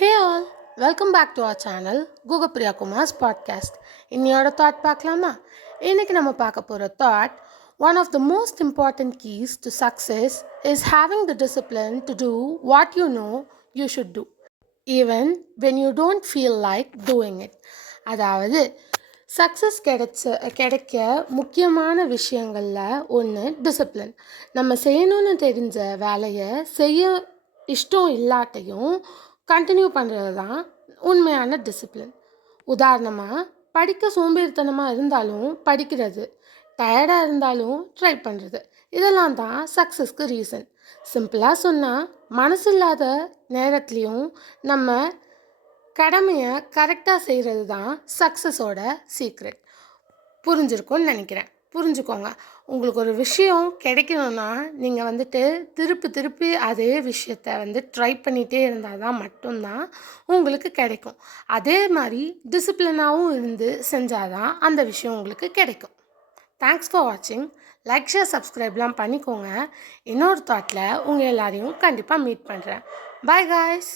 Hey all, welcome back to our channel Google Priya Kumar's podcast. இன்னையோட thought பார்க்கலாமா? இன்னைக்கு நம்ம பார்க்க போகிற thought, one of the most important keys to success is having the discipline to do what you know you should do, even when you don't feel like doing it. அதாவது success கிடைக்க முக்கியமான விஷயங்களில் ஒன்று டிசிப்ளின். நம்ம செய்யணும்னு தெரிஞ்ச வேலையை செய்ய இஷ்டம் இல்லாட்டையும் கண்டினியூ பண்ணுறது தான் உண்மையான டிசிப்ளின். உதாரணமாக, படிக்க சோம்பேறித்தனமாக இருந்தாலும் படிக்கிறது, டயர்டாக இருந்தாலும் ட்ரை பண்ணுறது, இதெல்லாம் தான் சக்ஸஸ்க்கு ரீசன். சிம்பிளாக சொன்னால், மனசு இல்லாத நேரத்துலையும் நம்ம கடமையை கரெக்டாக செய்கிறது தான் சக்ஸஸோட சீக்ரெட். புரிஞ்சிருக்கும்னு நினைக்கிறேன். புரிஞ்சுக்கோங்க. உங்களுக்கு ஒரு விஷயம் கிடைக்கணும்னா நீங்கள் திருப்பி அதே விஷயத்தை ட்ரை பண்ணிகிட்டே இருந்தால் தான் மட்டும்தான் உங்களுக்கு கிடைக்கும். அதே மாதிரி டிசிப்ளினாகவும் இருந்து செஞ்சால் தான் அந்த விஷயம் உங்களுக்கு கிடைக்கும். தேங்க்ஸ் ஃபார் வாட்சிங். லைக், ஷேர், சப்ஸ்கிரைப்லாம் பண்ணிக்கோங்க. இன்னொரு தாட்டில் உங்கள் எல்லாரையும் கண்டிப்பாக மீட் பண்ணுறேன். Bye guys.